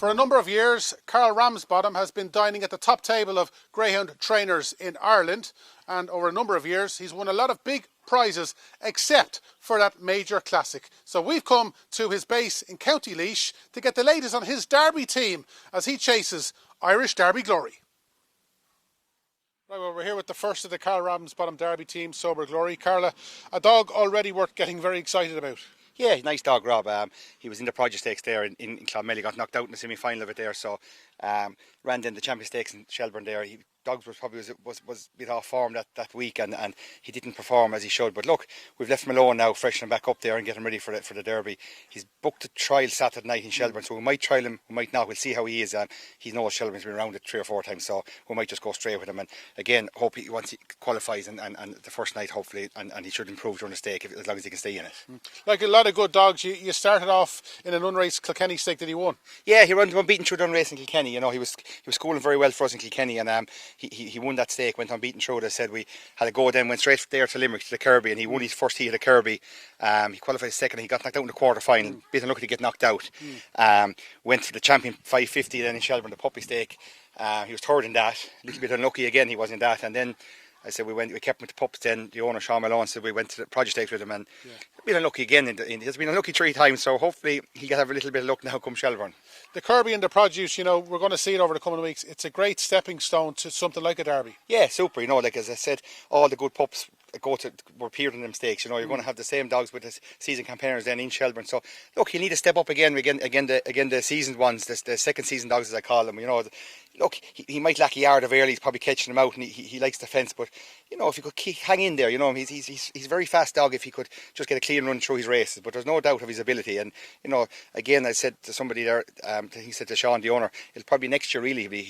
For a number of years, Karol Ramsbottom has been dining at the top table of greyhound trainers in Ireland, and over a number of years he's won a lot of big prizes except for that major classic. So we've come to his base in County Laois to get the latest on his Derby team as he chases Irish Derby glory. Right, well, we're here with the first of the Karol Ramsbottom Derby team, Sober Glory. Carla, a dog already worth getting very excited about. Yeah, nice dog, Rob. He was in the Project Stakes there in Clonmel. Got knocked out in the semi-final of it there, so ran in the Champion Stakes in Shelbourne there. Dogs was probably was a bit off form that week, and he didn't perform as he should. But look, we've left him alone now, freshen him back up there and get him ready for the Derby. He's booked a trial Saturday night in Shelbourne, so we might trial him, we might not. We'll see how he is. He knows Shelbourne's been around it 3 or 4 times, so we might just go straight with him. And again, hope once he qualifies and the first night, hopefully, and he should improve during the stake as long as he can stay in it. Like a lot of good dogs, you started off in an unraced Kilkenny stake that he won. Yeah, he ran unbeaten through the unraced in Kilkenny. You know, he was schooling very well for us in Kilkenny, and he won that stake, went unbeaten through it. As I said, we had a go then, went straight there to Limerick to the Kirby, and he won his first heat at the Kirby. He qualified second, he got knocked out in the quarter final. Bit unlucky to get knocked out. Went to the Champion 550 then in Shelbourne, the puppy stake. He was third in that. A little bit unlucky again, he was in that. And then I said we kept him with the pups. Then the owner Sean Malone said we went to the Project Stakes with him, and a bit unlucky again. He's been unlucky 3 times, so hopefully he'll have a little bit of luck now come Shelbourne. The Kirby and the produce, you know, we're going to see it over the coming weeks. It's a great stepping stone to something like a Derby. Yeah, super. You know, like as I said, all the good pups were appeared in them stakes. You know, you're going to have the same dogs with the season campaigners then in Shelbourne. So look, you need to step up again the seasoned ones, the second season dogs as I call them. You know, look, he might lack a yard of early. He's probably catching them out, and he likes the fence. But you know, if he could hang in there, you know, he's a very fast dog. If he could just get a clean run through his races, but there's no doubt of his ability. And you know, again, I said to somebody there, he said to Sean, the owner, it'll probably next year. Really, we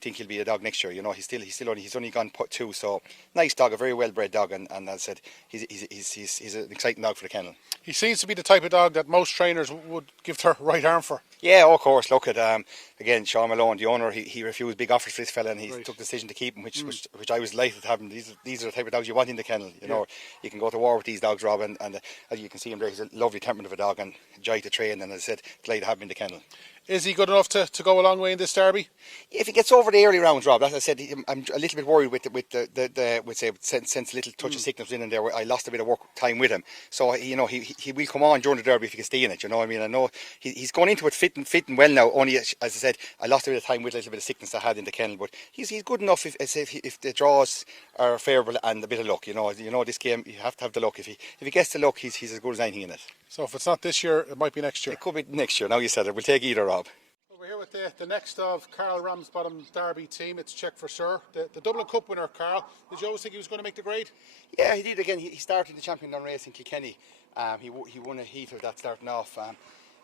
think he'll be a dog next year. You know, he's only gone 2. So nice dog, a very well bred dog, and as I said, he's an exciting dog for the kennel. He seems to be the type of dog that most trainers would give their right arm for. Yeah, of course. Look at again, Sean Malone, the owner. He refused big offers for this fella, and he took the decision to keep him, which I was delighted to have him. These are the type of dogs you want in the kennel. You know, you can go to war with these dogs, Rob, and as you can see him there, he's a lovely temperament of a dog and joy to train. And as I said, delighted to have him in the kennel. Is he good enough to go a long way in this Derby? If he gets over the early rounds, Rob, as I said, I'm a little bit worried with sense a little touch of sickness in there. I lost a bit of work time with him, so you know he will come on during the Derby if he can stay in it. You know what I mean? I know he's gone into it fitting well now. Only as I said, I lost a bit of time with a little bit of sickness I had in the kennel, but he's good enough if the draws are favourable and a bit of luck. You know this game you have to have the luck. If he gets the luck, he's as good as anything in it. So if it's not this year, it might be next year. It could be next year. Now you said it. We'll take either, Rob. We're here with the next of Karol Ramsbottom's Derby team. It's Cheque For Sir, the Dublin Cup winner. Carl, did you always think he was going to make the grade? Yeah, he did. Again, he started the champion on race in Kilkenny. He won a heat of that starting off.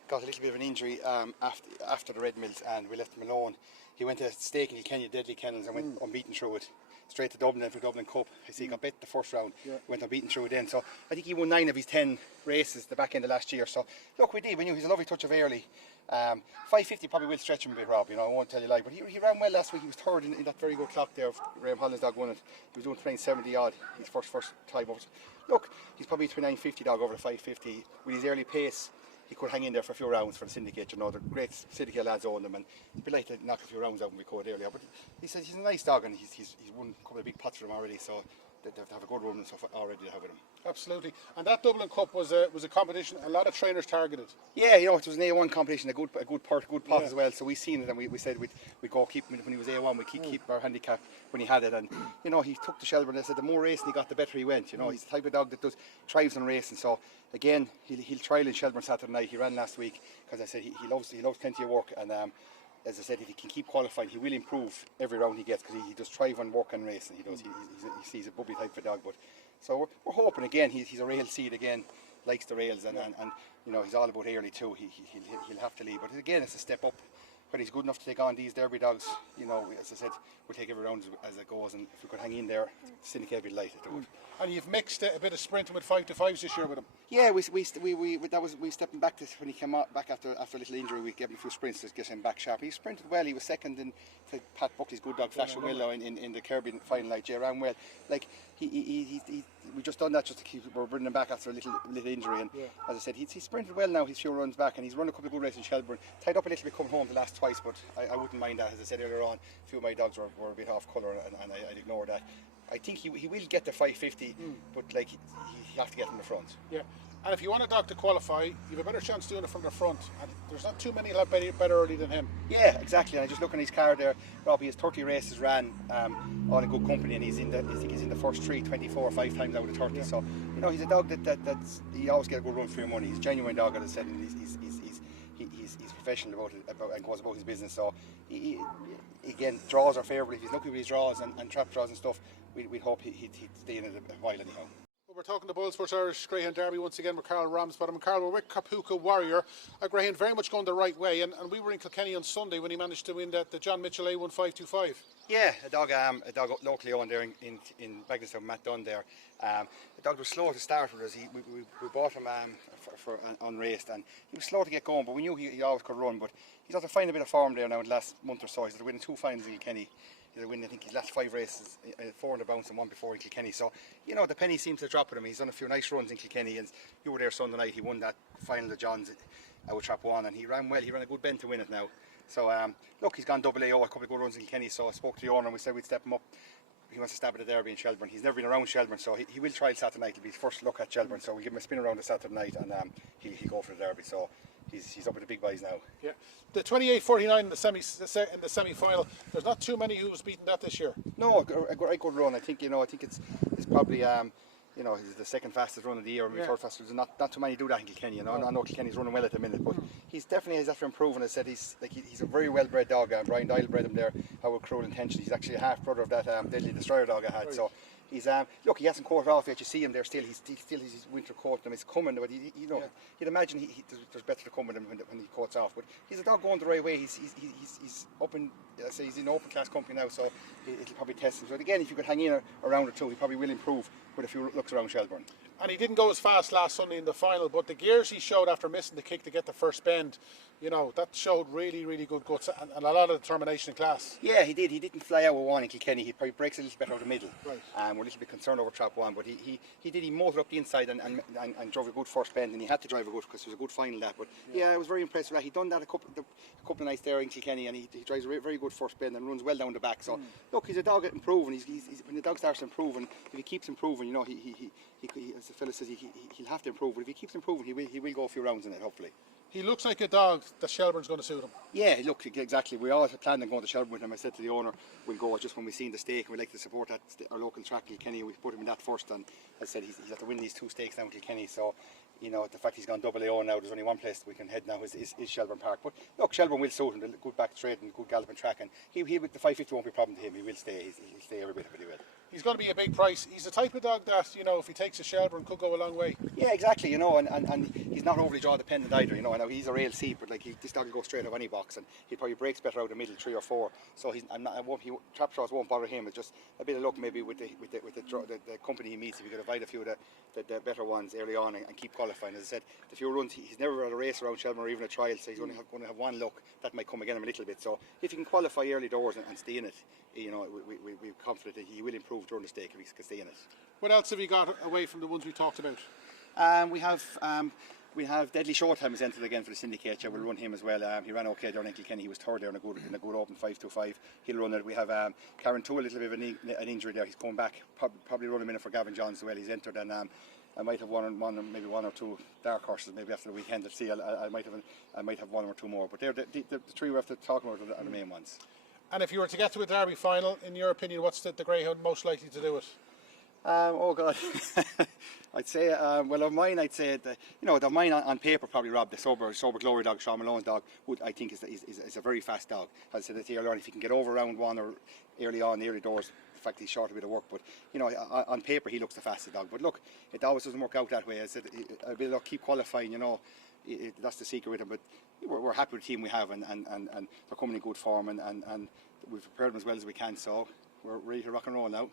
Got a little bit of an injury after the Red Mills, and we left him alone. He went to stake in Kilkenny, Deadly Kennels, and went unbeaten through it. Straight to Dublin for Dublin Cup. I see he got bet the first round, went unbeaten through it then. So I think he won 9 of his 10 races the back end of last year. So look, we knew he's a lovely touch of early. 550 probably will stretch him a bit, Rob, you know, I won't tell you a lie, but he ran well last week. He was third in that very good clock there. Graham Holland's dog won it. He was doing 70 odd his first time over. Look, he's probably 29.50 dog over the 550. With his early pace, he could hang in there for a few rounds for the syndicate. You know, the great syndicate lads own them, and he'd be like to knock a few rounds out when we could earlier. But he said he's a nice dog, and he's won a couple of big pots for him already, so they have a good run and stuff already to have with him. Absolutely. And that Dublin Cup was a competition a lot of trainers targeted. Yeah, you know, it was an A1 competition, a good pot as well. So we seen it, and we said we'd go keep him when he was A1. We keep our handicap when he had it, and you know, he took the Shelbourne. I said the more racing he got, the better he went. You know, he's the type of dog that thrives on racing. So again, he'll trial in Shelbourne Saturday night. He ran last week because I said he loves plenty of work, and as I said, if he can keep qualifying, he will improve every round he gets, because he does thrive on work and racing. He does. He's a bubbly type of dog. But so we're hoping again. He's a rail seed again. Likes the rails, and you know, he's all about early too. He'll have to lead. But again, it's a step up. But he's good enough to take on these Derby dogs. You know, as I said, we'll take every round as it goes, and if we could hang in there, syndicate will be delighted to do it. And you've mixed a bit of sprinting with 5-5s this year with him. Yeah, we stepped him back when he came back after a little injury. We gave him a few sprints to get him back sharp. He sprinted well. He was second in Pat Buckley's good dog Flash and Willow in the Kirby final night. Jay ran well. Like we just done that just to keep. We're bringing him back after a little injury, and as I said, he's sprinted well now. He's few runs back, and he's run a couple of good races in Shelbourne. Tied up a little bit coming home the last twice, but I wouldn't mind that. As I said earlier on, a few of my dogs were a bit off colour, and I'd ignore that. I think he will get the 550, but like he have to get in the front. Yeah, and if you want a dog to qualify, you have a better chance doing it from the front. And there's not too many a lot better early than him. Yeah, exactly. And I just looking at his card there, Robbie has 30 races ran, all in good company, and he's in the first 3, 24, 5 times out of 30. Yeah. So he's a dog that's he always get a good run for your money. He's a genuine dog, as I said, and he's professional about and goes about his business. So he again, draws are favourable. If he's lucky with his draws and trap draws and stuff, we'd hope he'd stay in it a while anyhow. Well, we're talking the Boylesports Irish Greyhound Derby once again with Karol Ramsbottom. And Karol, we're with Kapuka Warrior, a greyhound very much going the right way. And we were in Kilkenny on Sunday when he managed to win the John Mitchell A1525. Yeah, a dog locally owned there in Bagnestown, Matt Dunn there. The dog was slow to start with us. We bought him for unraced, and he was slow to get going, but we knew he always could run. But he's had to find a bit of form there now in the last month or so. He's winning 2 finals in Kilkenny. He's winning, I think, his last 5 races, 4 in the bounce and 1 before in Kilkenny. So, the penny seems to drop with him. He's done a few nice runs in Kilkenny, and you were there Sunday night. He won that final of John's out with Trap 1, and he ran well. He ran a good bend to win it now. So, look, he's gone double AO, a couple of good runs in Kilkenny. So I spoke to the owner and we said we'd step him up. He wants to stab at the Derby in Shelbourne. He's never been around Shelbourne, so he will try Saturday night. It'll be his first look at Shelbourne, so we'll give him a spin around the Saturday night, and he'll go for the Derby. So he's up with the big boys now. Yeah, the 28-49 in the semi-final. There's not too many who's beaten that this year. No, a great good run. I think I think it's probably he's the second fastest run of the year, and third fastest. There's not too many do that in Kilkenny. I know Kilkenny's running well at the minute, but he's definitely has after improving. I said he's a very well bred dog. Brian Doyle bred him there out with Cruel Intention. He's actually a half brother of that Deadly Destroyer dog I had. Right. So he's look, he hasn't coated off yet. You see him there still. He still has his winter coat. And it's coming, but you'd imagine there's better to come with him when he coats off. But he's a dog going the right way. He's up in he's in open class company now, so it'll probably test him. So again, if you could hang in a round or two, he probably will improve with a few looks around Shelbourne. And he didn't go as fast last Sunday in the final, but the gears he showed after missing the kick to get the first bend, that showed really, really good guts and a lot of determination in class. Yeah, he did. He didn't fly out with 1 in Kilkenny. He probably breaks a little bit out of the middle. Right. We're a little bit concerned over Trap 1, but he motored up the inside and drove a good first bend, and he had to drive a good because it was a good final that. But yeah, I was very impressed with that. He'd done that a couple of nights there in Kilkenny, and he drives a very good first bend and runs well down the back. So look, he's a dog at improving. When the dog starts improving, if he keeps improving, he as the fellow says, he'll have to improve. But if he keeps improving, he will go a few rounds in it, hopefully. He looks like a dog that Shelbourne's going to suit him. Yeah, look, exactly. We always planned on going to Shelbourne with him. I said to the owner, we'll go just when we've seen the stake, and we'd like to support our local track, Kilkenny. We put him in that first, and as I said, he's had to win these 2 stakes down in Kilkenny. So, the fact he's gone double AO now, there's only one place we can head now is Shelbourne Park. But look, Shelbourne will suit him. The good back straight and good galloping track, and he the 550 won't be a problem to him. He will stay. He'll stay every bit of it. He will. He's going to be a big price. He's the type of dog that, if he takes a Shelbourne, could go a long way. Yeah, exactly, and he's not overly draw dependent either, I know he's a real seat, but this dog will go straight out of any box, and he probably breaks better out of the middle, 3 or 4, so trap draws won't bother him. It's just a bit of luck maybe with the company he meets. If you could avoid a few of the better ones early on and keep qualifying. As I said, the few runs, he's never had a race around Shelbourne or even a trial, so he's only going to have one look. That might come again a little bit, so if he can qualify early doors and stay in it, we're confident that he will improve during the stake if he can stay in it. What else have you got away from the ones we talked about? We have Deadly Showtime has entered again for the syndicate. We'll run him as well. He ran okay there in Kilkenny. He was third there in a good open 5-2-5. He'll run it. We have Karen Toole, a little bit of an injury there. He's coming back. Probably run a minute for Gavin Johns as well. He's entered, and I might have maybe one or two dark horses maybe after the weekend. Let's see. I might have 1 or 2 more. But they're the 3 we have to talk about are the main ones. And if you were to get to a Derby final, in your opinion, what's the greyhound most likely to do it? Oh God, I'd say of mine, I'd say the mine on paper probably Rob, the sober glory dog, Sean Malone's dog, I think is a very fast dog. As I said earlier on, if he can get over round 1 or early doors, in fact he's short a bit of work, but on paper he looks the fastest dog. But look, it always doesn't work out that way. I said a bit of luck, keep qualifying. That's the secret with him. But we're happy with the team we have, and they're coming in good form, and we've prepared them as well as we can. So we're ready to rock and roll now.